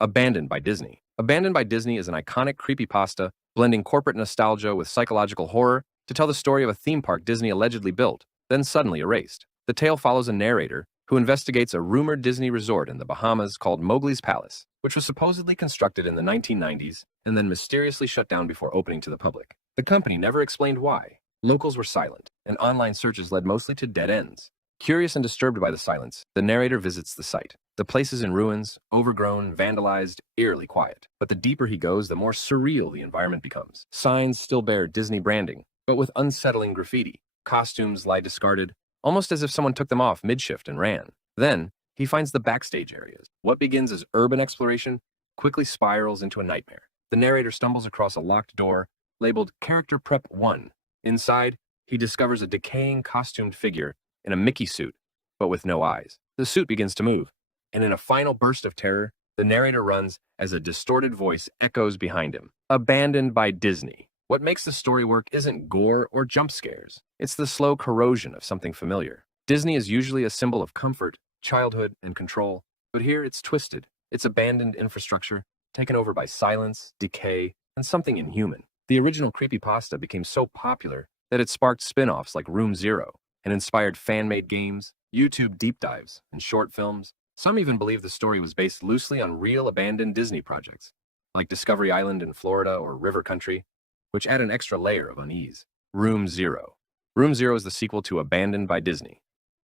Abandoned by Disney. Abandoned by Disney is an iconic creepypasta blending corporate nostalgia with psychological horror to tell the story of a theme park Disney allegedly built, then suddenly erased. The tale follows a narrator who investigates a rumored Disney resort in the Bahamas called Mowgli's Palace, which was supposedly constructed in the 1990s and then mysteriously shut down before opening to the public. The company never explained why. Locals were silent, and online searches led mostly to dead ends. Curious and disturbed by the silence, the narrator visits the site. The place is in ruins, overgrown, vandalized, eerily quiet. But the deeper he goes, the more surreal the environment becomes. Signs still bear Disney branding, but with unsettling graffiti. Costumes lie discarded, almost as if someone took them off mid-shift and ran. Then, he finds the backstage areas. What begins as urban exploration quickly spirals into a nightmare. The narrator stumbles across a locked door labeled Character Prep 1. Inside, he discovers a decaying costumed figure in a Mickey suit, but with no eyes. The suit begins to move, and in a final burst of terror, the narrator runs as a distorted voice echoes behind him. Abandoned by Disney. What makes the story work isn't gore or jump scares. It's the slow corrosion of something familiar. Disney is usually a symbol of comfort, childhood, and control, but here it's twisted. It's abandoned infrastructure, taken over by silence, decay, and something inhuman. The original creepypasta became so popular that it sparked spin-offs like Room Zero and inspired fan-made games, YouTube deep dives, and short films. Some even believe the story was based loosely on real abandoned Disney projects, like Discovery Island in Florida or River Country, which add an extra layer of unease. Room Zero. Room Zero is the sequel to Abandoned by Disney,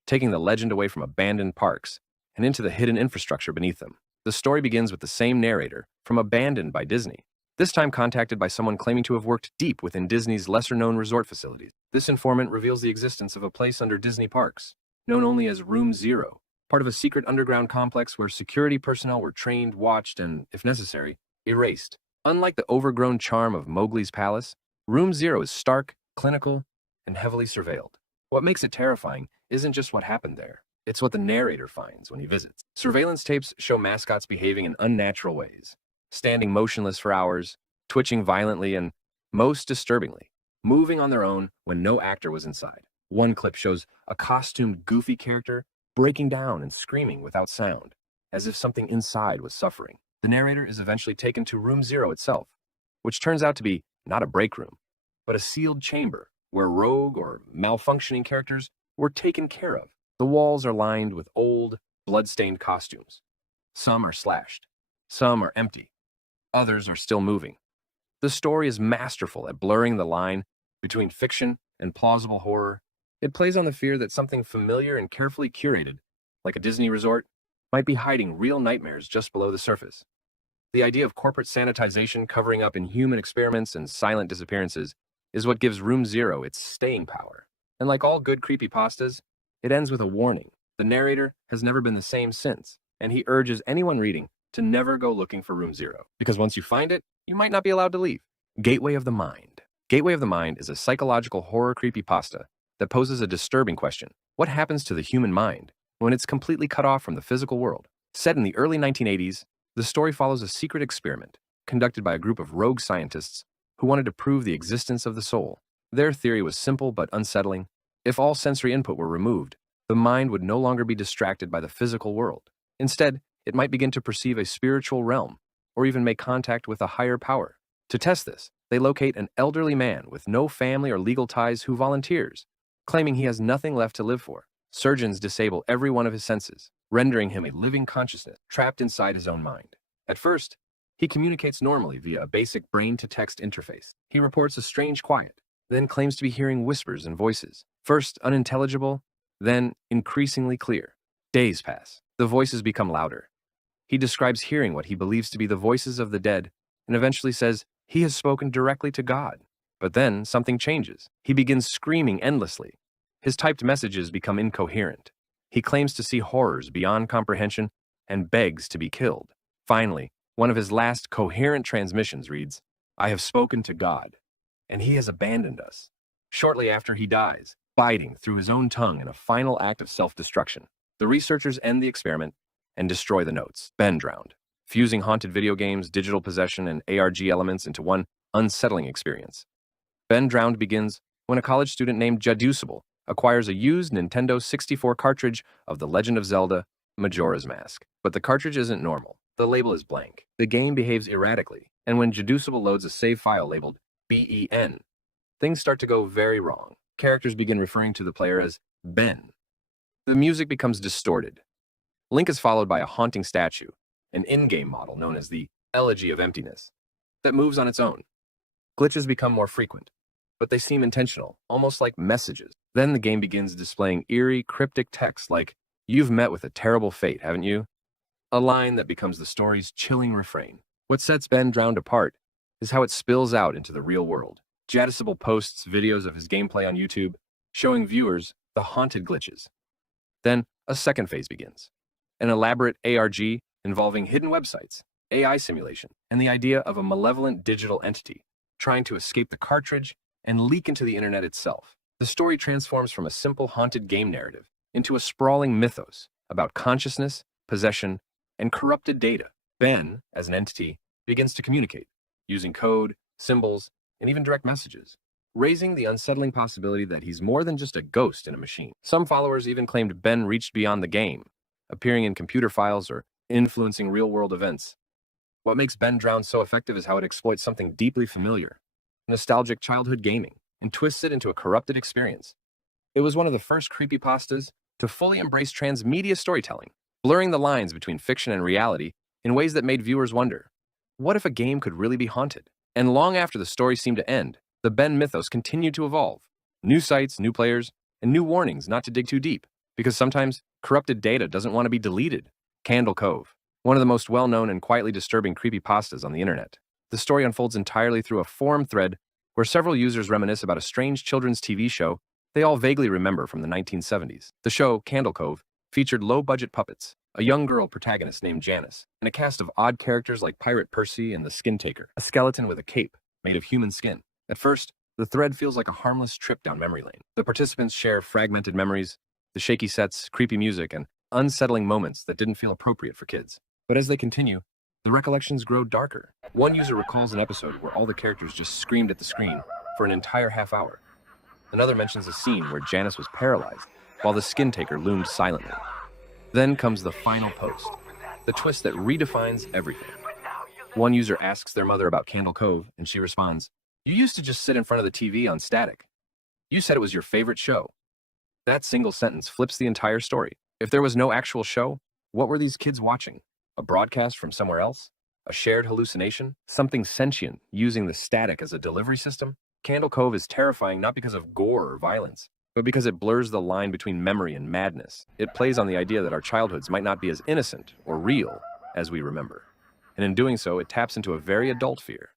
taking the legend away from abandoned parks and into the hidden infrastructure beneath them. The story begins with the same narrator from Abandoned by Disney, this time contacted by someone claiming to have worked deep within Disney's lesser-known resort facilities. This informant reveals the existence of a place under Disney parks, known only as Room Zero, part of a secret underground complex where security personnel were trained, watched, and, if necessary, erased. Unlike the overgrown charm of Mowgli's Palace, Room Zero is stark, clinical, and heavily surveilled. What makes it terrifying isn't just what happened there. It's what the narrator finds when he visits. Surveillance tapes show mascots behaving in unnatural ways, standing motionless for hours, twitching violently, and, most disturbingly, moving on their own when no actor was inside. One clip shows a costumed Goofy character breaking down and screaming without sound, as if something inside was suffering. The narrator is eventually taken to Room Zero itself, which turns out to be not a break room, but a sealed chamber where rogue or malfunctioning characters were taken care of. The walls are lined with old, blood-stained costumes. Some are slashed. Some are empty. Others are still moving. The story is masterful at blurring the line between fiction and plausible horror. It plays on the fear that something familiar and carefully curated, like a Disney resort, might be hiding real nightmares just below the surface. The idea of corporate sanitization covering up inhuman experiments and silent disappearances is what gives Room Zero its staying power. And like all good creepypastas, it ends with a warning. The narrator has never been the same since, and he urges anyone reading to never go looking for Room Zero, because once you find it, you might not be allowed to leave. Gateway of the Mind. Gateway of the Mind is a psychological horror creepypasta that poses a disturbing question. What happens to the human mind when it's completely cut off from the physical world? Set in the early 1980s, the story follows a secret experiment conducted by a group of rogue scientists who wanted to prove the existence of the soul. Their theory was simple but unsettling. If all sensory input were removed, the mind would no longer be distracted by the physical world. Instead, it might begin to perceive a spiritual realm, or even make contact with a higher power. To test this, they locate an elderly man with no family or legal ties who volunteers, claiming he has nothing left to live for. Surgeons disable every one of his senses, rendering him a living consciousness trapped inside his own mind. At first, he communicates normally via a basic brain-to-text interface. He reports a strange quiet, then claims to be hearing whispers and voices, first unintelligible, then increasingly clear. Days pass. The voices become louder. He describes hearing what he believes to be the voices of the dead, and eventually says he has spoken directly to God. But then something changes. He begins screaming endlessly. His typed messages become incoherent. He claims to see horrors beyond comprehension and begs to be killed. Finally, one of his last coherent transmissions reads, "I have spoken to God, and he has abandoned us." Shortly after he dies, biting through his own tongue in a final act of self-destruction. The researchers end the experiment and destroy the notes. Ben drowned, fusing haunted video games, digital possession, and ARG elements into one unsettling experience. Ben Drowned begins when a college student named Jaducible acquires a used Nintendo 64 cartridge of The Legend of Zelda: Majora's Mask. But the cartridge isn't normal. The label is blank. The game behaves erratically, and when Deducible loads a save file labeled BEN, things start to go very wrong. Characters begin referring to the player as Ben. The music becomes distorted. Link is followed by a haunting statue, an in-game model known as the Elegy of Emptiness, that moves on its own. Glitches become more frequent, but they seem intentional, almost like messages. Then the game begins displaying eerie, cryptic text like, "You've met with a terrible fate, haven't you?" A line that becomes the story's chilling refrain. What sets Ben Drowned apart is how it spills out into the real world. Deducible posts videos of his gameplay on YouTube, showing viewers the haunted glitches. Then a second phase begins, an elaborate ARG involving hidden websites, AI simulation, and the idea of a malevolent digital entity trying to escape the cartridge and leak into the internet itself. The story transforms from a simple haunted game narrative into a sprawling mythos about consciousness, possession, and corrupted data. Ben, as an entity, begins to communicate, using code, symbols, and even direct messages, raising the unsettling possibility that he's more than just a ghost in a machine. Some followers even claimed Ben reached beyond the game, appearing in computer files or influencing real-world events. What makes Ben Drowned so effective is how it exploits something deeply familiar, nostalgic childhood gaming, and twists it into a corrupted experience. It was one of the first creepypastas to fully embrace transmedia storytelling, blurring the lines between fiction and reality in ways that made viewers wonder, what if a game could really be haunted? And long after the story seemed to end, the Ben mythos continued to evolve. New sites, new players, and new warnings not to dig too deep, because sometimes corrupted data doesn't want to be deleted. Cove, one of the most well-known and quietly disturbing creepypastas on the internet. The story unfolds entirely through a forum thread where several users reminisce about a strange children's TV show they all vaguely remember from the 1970s. The show, Cove, featured low-budget puppets, a young girl protagonist named Janice, and a cast of odd characters like Pirate Percy and the Skin Taker, a skeleton with a cape made of human skin. At first, the thread feels like a harmless trip down memory lane. The participants share fragmented memories, the shaky sets, creepy music, and unsettling moments that didn't feel appropriate for kids. But as they continue, the recollections grow darker. One user recalls an episode where all the characters just screamed at the screen for an entire half hour. Another mentions a scene where Janice was paralyzed, while the Skin Taker loomed silently. Then comes the final post, the twist that redefines everything. One user asks their mother about Cove, and she responds, "You used to just sit in front of the TV on static. You said it was your favorite show." That single sentence flips the entire story. If there was no actual show, what were these kids watching? A broadcast from somewhere else? A shared hallucination? Something sentient using the static as a delivery system? Cove is terrifying not because of gore or violence, but because it blurs the line between memory and madness. It plays on the idea that our childhoods might not be as innocent or real as we remember. And in doing so, it taps into a very adult fear,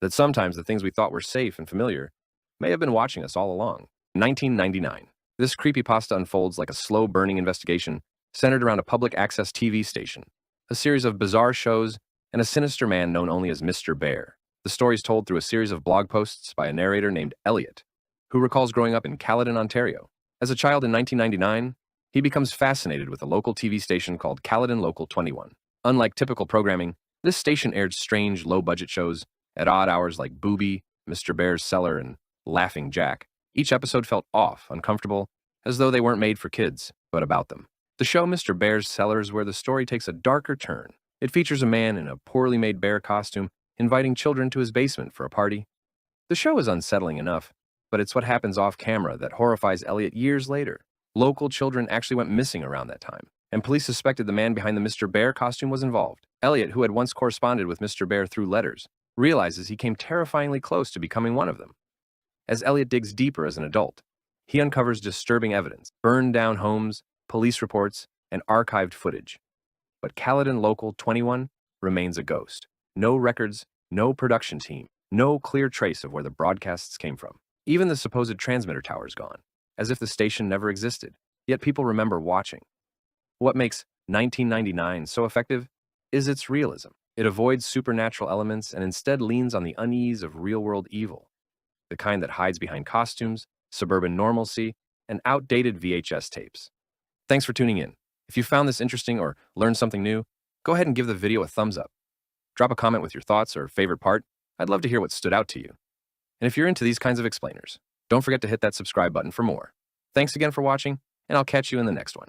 that sometimes the things we thought were safe and familiar may have been watching us all along. 1999. This creepypasta unfolds like a slow-burning investigation centered around a public access TV station, a series of bizarre shows, and a sinister man known only as Mr. Bear. The story is told through a series of blog posts by a narrator named Elliot, who recalls growing up in Caledon, Ontario. As a child in 1999, he becomes fascinated with a local TV station called Caledon Local 21. Unlike typical programming, this station aired strange, low-budget shows at odd hours like Booby, Mr. Bear's Cellar, and Laughing Jack. Each episode felt off, uncomfortable, as though they weren't made for kids, but about them. The show Mr. Bear's Cellar is where the story takes a darker turn. It features a man in a poorly made bear costume inviting children to his basement for a party. The show is unsettling enough, but it's what happens off camera that horrifies Elliot years later. Local children actually went missing around that time, and police suspected the man behind the Mr. Bear costume was involved. Elliot, who had once corresponded with Mr. Bear through letters, realizes he came terrifyingly close to becoming one of them. As Elliot digs deeper as an adult, he uncovers disturbing evidence, burned down homes, police reports, and archived footage. But Caledon Local 21 remains a ghost. No records, no production team, no clear trace of where the broadcasts came from. Even the supposed transmitter tower is gone, as if the station never existed, yet people remember watching. What makes 1999 so effective is its realism. It avoids supernatural elements and instead leans on the unease of real-world evil, the kind that hides behind costumes, suburban normalcy, and outdated VHS tapes. Thanks for tuning in. If you found this interesting or learned something new, go ahead and give the video a thumbs up. Drop a comment with your thoughts or favorite part. I'd love to hear what stood out to you. And if you're into these kinds of explainers, don't forget to hit that subscribe button for more. Thanks again for watching, and I'll catch you in the next one.